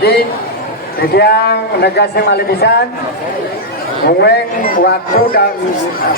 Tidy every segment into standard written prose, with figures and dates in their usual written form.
Jadi yang negas yang malih pisan Uweng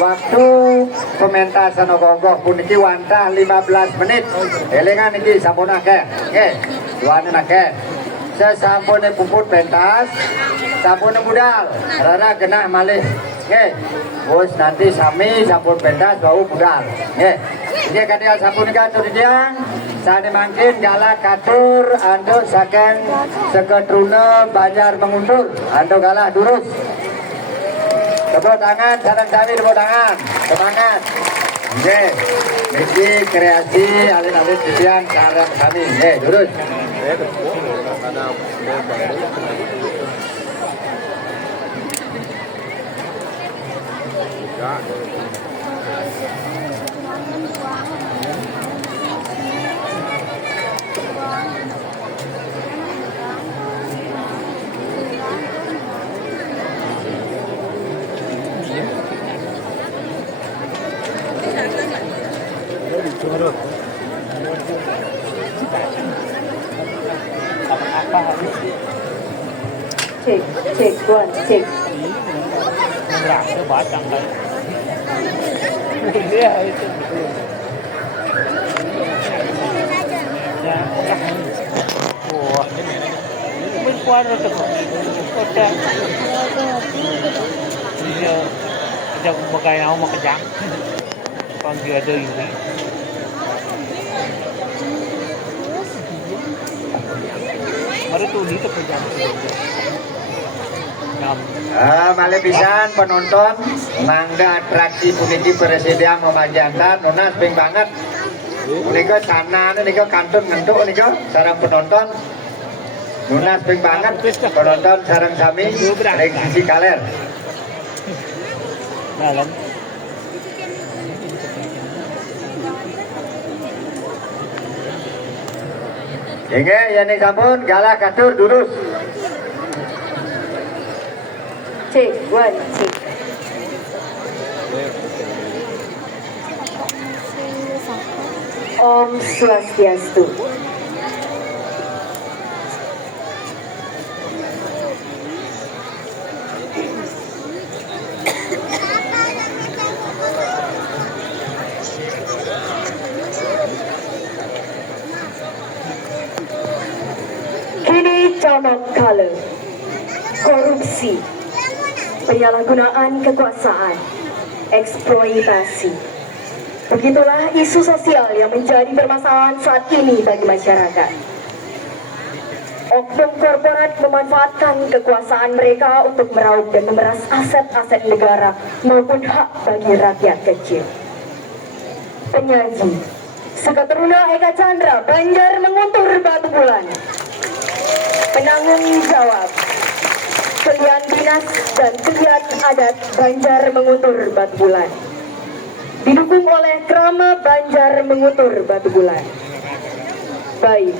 waktu pementasan ogoh-ogoh puniki wantah 15 menit. Elingan iki sampun akeh. Nggih, duane akeh. Sesampune puput pentas, sampune budal. Rara genah malih. Nggih. Wis nanti sami sampun pentas bau budal. Nggih. Iki kadya sampun katur diang. Sane mangkin galak katur ando saking Seketruna Banjar Menguntur. Ando galah durus. Tepuk tangan, sarang kami tepuk tangan, semangat. Oke, ini kreasi alin-alin titian sarang kami. Lurus. Cek, cek, one, cek. Berapa batang kan? Dia itu. Wah, ini kuadrat tu. Kota. Dia jangan pakai nama kejang. Kalau dia ada ini. Mari tu ni tu kejang. Malih pisan penonton mangga atraksi puniki presiden memajantan nunas ping banget. Punika tanah nika kantun ngentuk nika sareng penonton. Nunas ping banget penonton sareng sami ring sisi kaler. Dalam. Inge yani sampun galak katur durus. Cek, one, cek. Om Swastiastu. Kini camat kala korupsi, penyalahgunaan kekuasaan, eksploitasi. Begitulah isu sosial yang menjadi permasalahan saat ini bagi masyarakat. Oknum korporat memanfaatkan kekuasaan mereka untuk meraup dan memeras aset-aset negara maupun hak bagi rakyat kecil. Penyaji Seketruna Eka Chandra, Banjar Menguntur Batu Bulan. Penanggung jawab Pilihan Dinas dan Pilihan Adat Banjar Menguntur Batu Bulan. Didukung oleh Krama Banjar Menguntur Batu Bulan. Baik,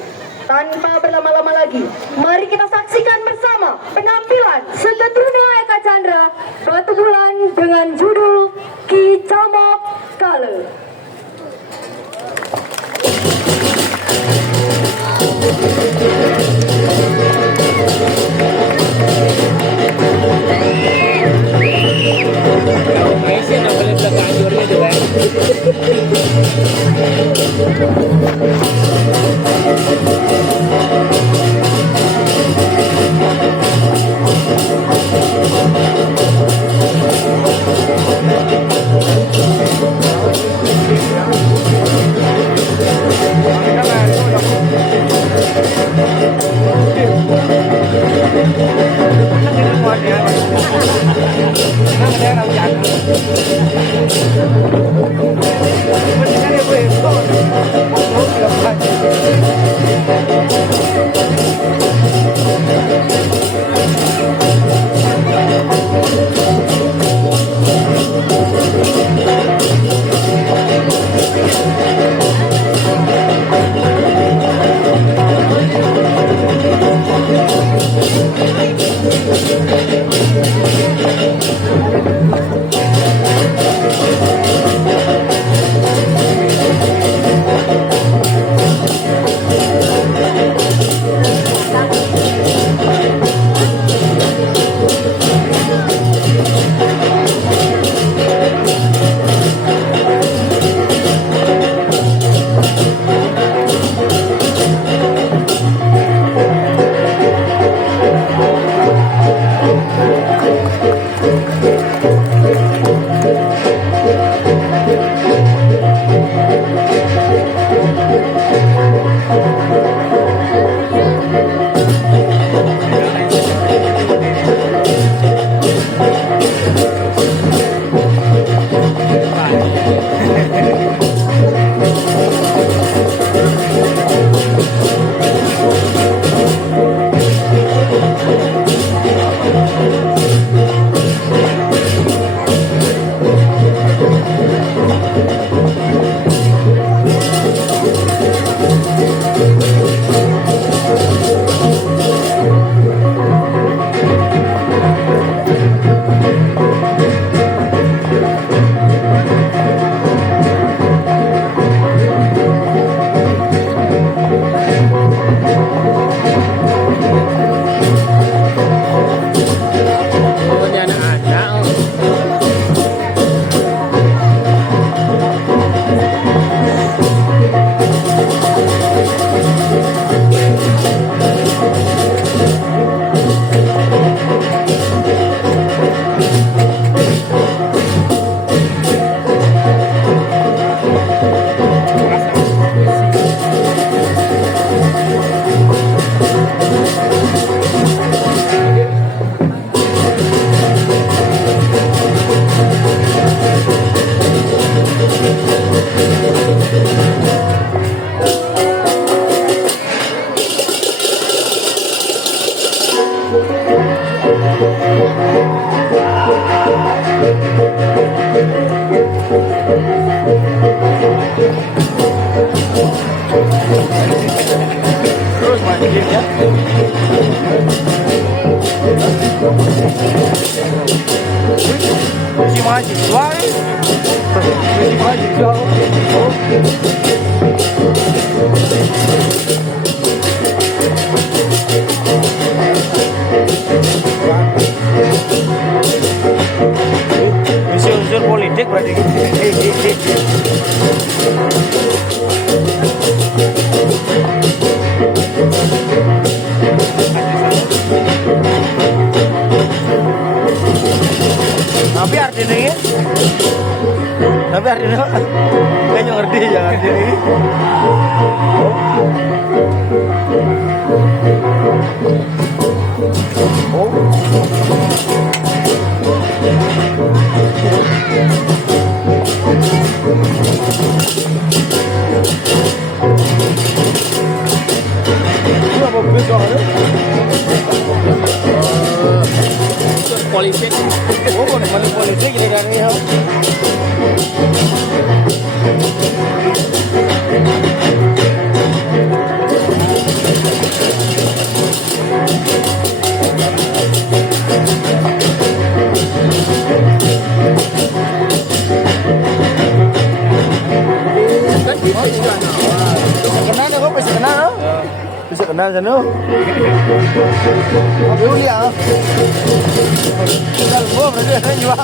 tanpa berlama-lama lagi, mari kita saksikan bersama penampilan Seketruna Eka Chandra Batu Bulan dengan judul Ki Camok Kale. Messi nak boleh belakang jurnya juga. Terus mancingnya. Masih maju, wah. Masih maju, jauh. Unsur-unsur politik berarti. Tapi artinya ini, kayaknya ngerti ya artinya ini. Ini apa bagus soalnya? Politik. Oh, mana politik ini dari ya. Kenal kok bisa kenal? Bisa kenal sana. Apa ya? Kenal gua berarti ada jual.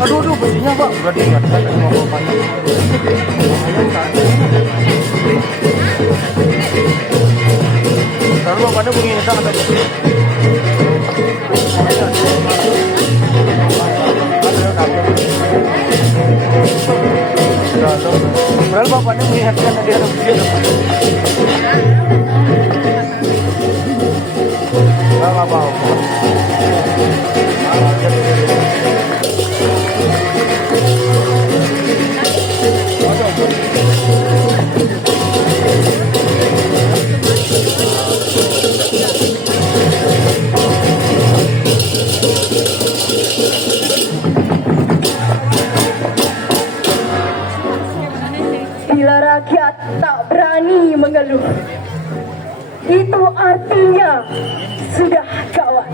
Aduh, besinya Pak, udah diingatkan sama bapaknya. Lalu bapaknya bunyi nyetak atau padahal bapaknya mengingatkan tadi ada video. Nggak apa-apa. Bila rakyat tak berani mengeluh, itu artinya sudah gawat.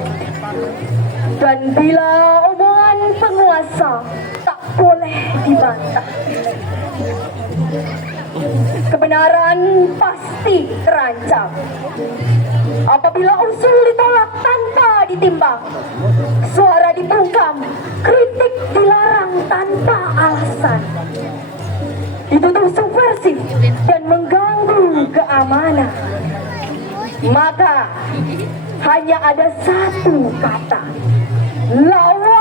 Dan bila omongan penguasa tak boleh dibantah, kebenaran pasti terancam. Apabila usul ditolak tanpa ditimbang, suara dibungkam, kritik dilarang tanpa alasan, dituduh subversif dan mengganggu keamanan, maka hanya ada satu kata: lawan.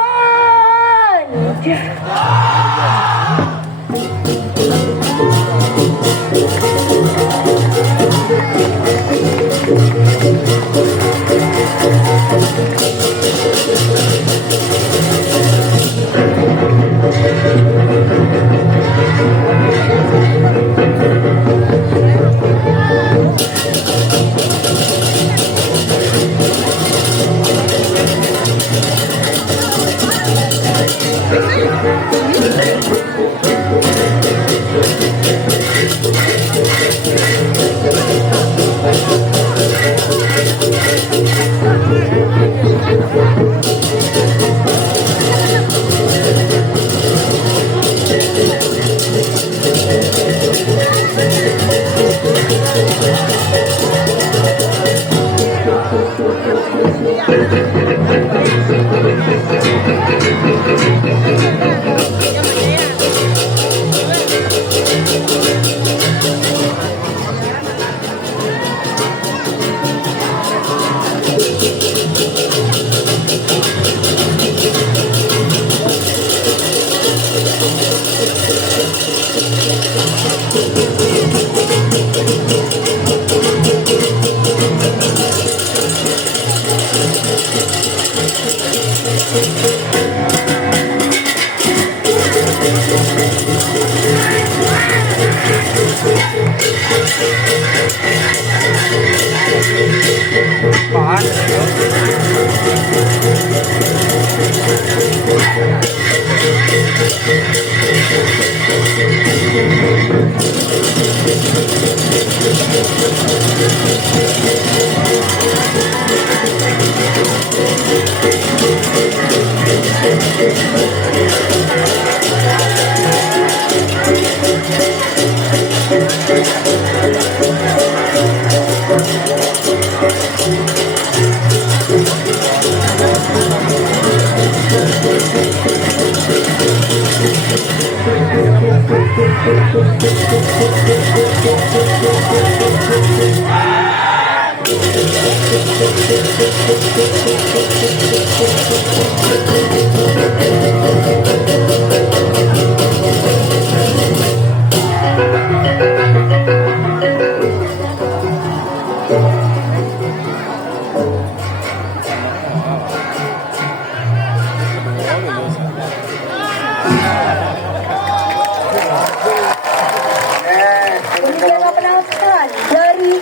Demikianlah penampilan dari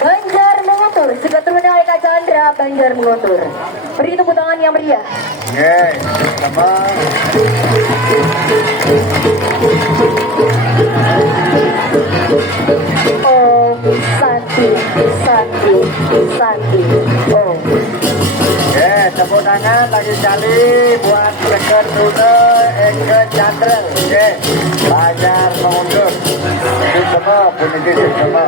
Banjar Menguntur. Seketurunan Eka Chandra Banjar Menguntur. Beri tepuk tangan yang meriah. Sama. Oh, Santi, Santi, Santi. Oh. Tepuk tangan lagi sekali buat rekan Tuna Eka Chandra. Banjar Menguntur. Semua puniki semua.